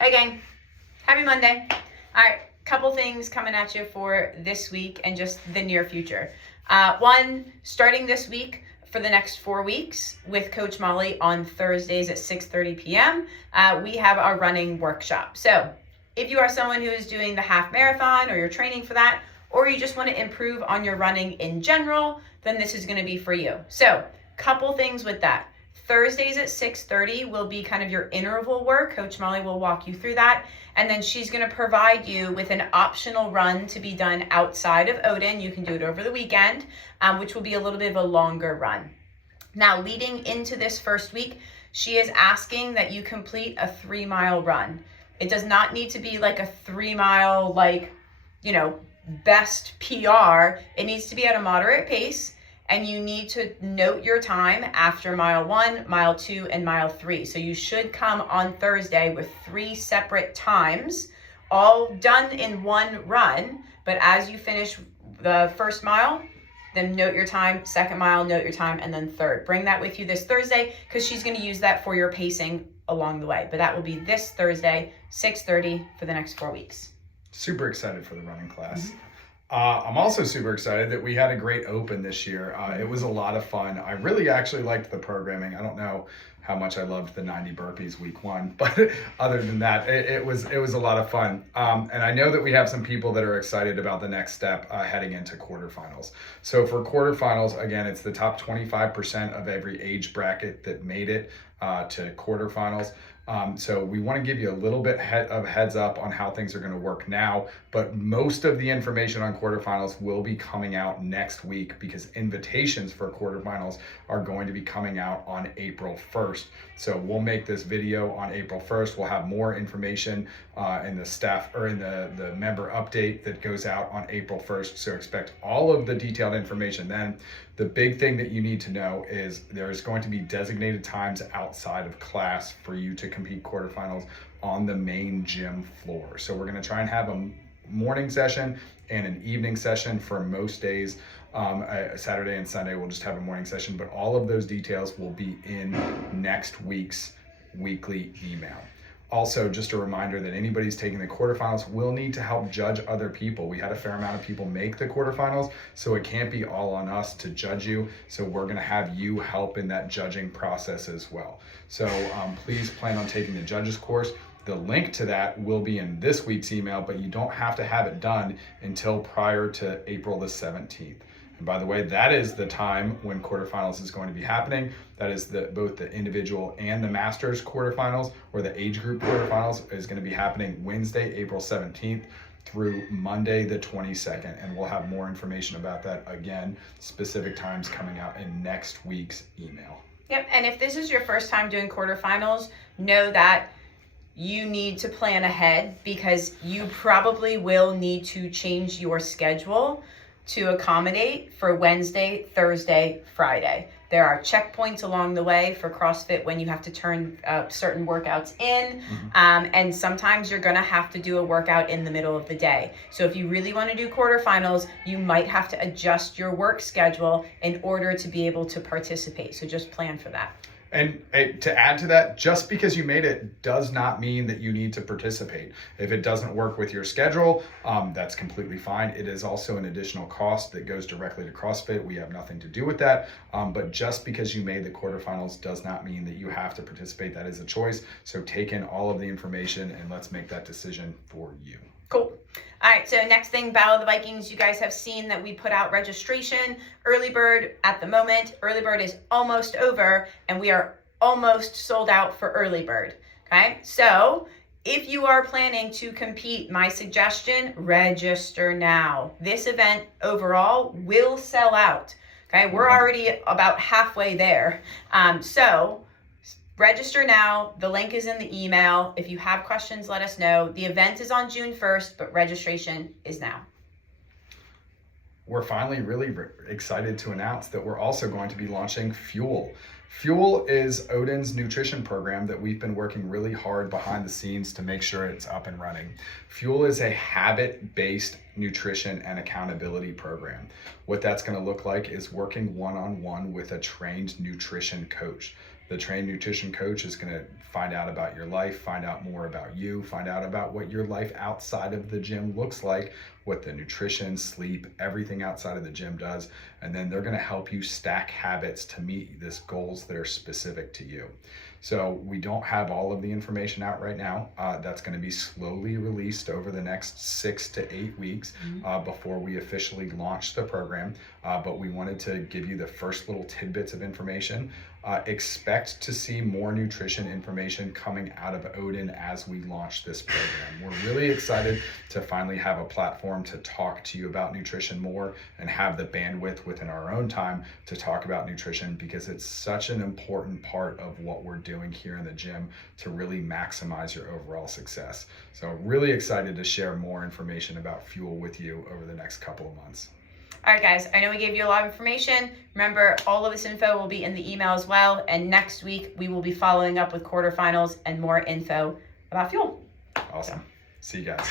Hey gang, happy Monday. All right, couple things coming at you for this week and just the near future. One, starting this week for the next 4 weeks with Coach Molly on Thursdays at 6:30 p.m., we have our running workshop. So if you are someone who is doing the half marathon or you're training for that, or you just want to improve on your running in general, then this is going to be for you. So couple things with that. Thursdays at 6:30 will be kind of your interval work. Coach Molly will walk you through that. And then she's going to provide you with an optional run to be done outside of Odin. You can do it over the weekend, which will be a little bit of a longer run. Now, leading into this first week, she is asking that you complete a 3-mile run. It does not need to be like a 3-mile, best PR. It needs to be at a moderate pace. And you need to note your time after mile 1, mile 2, and mile 3. So you should come on Thursday with 3 separate times, all done in one run. But as you finish the first mile, then note your time, second mile, note your time, and then third. Bring that with you this Thursday because she's going to use that for your pacing along the way. But that will be this Thursday, 6:30 for the next 4 weeks. Super excited for the running class. I'm also super excited that we had a great open this year. It was a lot of fun. I really actually liked the programming. I don't know how much I loved the 90 burpees week 1, but other than that, it was a lot of fun. And I know that we have some people that are excited about the next step heading into quarterfinals. So for quarterfinals, again, it's the top 25% of every age bracket that made it to quarterfinals. So we want to give you a little bit of heads up on how things are going to work now, but most of the information on quarterfinals will be coming out next week because invitations for quarterfinals are going to be coming out on April 1st. So we'll make this video on April 1st. We'll have more information in the staff or in the member update that goes out on April 1st. So expect all of the detailed information then. The big thing that you need to know is there's going to be designated times outside of class for you to compete quarterfinals on the main gym floor. So we're going to try and have a morning session and an evening session for most days. Saturday and Sunday we'll just have a morning session, but all of those details will be in next week's weekly email. Also, just a reminder that anybody who's taking the quarterfinals will need to help judge other people. We had a fair amount of people make the quarterfinals, so it can't be all on us to judge you. So we're gonna have you help in that judging process as well. So please plan on taking the judges course. The link to that will be in this week's email, but you don't have to have it done until prior to April the 17th. And by the way, that is the time when quarterfinals is going to be happening. That is both the individual and the masters quarterfinals, or the age group quarterfinals, is going to be happening Wednesday, April 17th through Monday the 22nd. And we'll have more information about that, again, specific times coming out in next week's email. Yep, and if this is your first time doing quarterfinals, know that you need to plan ahead because you probably will need to change your schedule to accommodate for Wednesday, Thursday, Friday. There are checkpoints along the way for CrossFit when you have to turn certain workouts in. And sometimes you're gonna have to do a workout in the middle of the day. So if you really wanna do quarterfinals, you might have to adjust your work schedule in order to be able to participate. So just plan for that. And to add to that, just because you made it does not mean that you need to participate. If it doesn't work with your schedule, that's completely fine. It is also an additional cost that goes directly to CrossFit. We have nothing to do with that. But just because you made the quarterfinals does not mean that you have to participate. That is a choice. So take in all of the information and let's make that decision for you. Cool. All right, so next thing, Battle of the Vikings. You guys have seen that we put out registration. Early bird at the moment. Early bird is almost over, and we are almost sold out for early bird. Okay, so if you are planning to compete, my suggestion, register now. This event overall will sell out. Okay, we're already about halfway there. So register now. The link is in the email. If you have questions, let us know. The event is on June 1st, but registration is now. We're finally really excited to announce that we're also going to be launching Fuel. Fuel is Odin's nutrition program that we've been working really hard behind the scenes to make sure it's up and running. Fuel is a habit-based nutrition and accountability program. What that's going to look like is working one-on-one with a trained nutrition coach. The trained nutrition coach is going to find out about your life, find out more about you, find out about what your life outside of the gym looks like, what the nutrition, sleep, everything outside of the gym does. And then they're going to help you stack habits to meet these goals that are specific to you. So we don't have all of the information out right now. That's going to be slowly released over the next 6 to 8 weeks before we officially launch the program. But we wanted to give you the first little tidbits of information. Expect to see more nutrition information coming out of Odin as we launch this program. We're really excited to finally have a platform to talk to you about nutrition more and have the bandwidth within our own time to talk about nutrition, because it's such an important part of what we're doing here in the gym to really maximize your overall success. So really excited to share more information about Fuel with you over the next couple of months. All right, guys, I know we gave you a lot of information. Remember, all of this info will be in the email as well. And next week, we will be following up with quarterfinals and more info about Fuel. Awesome. See you guys.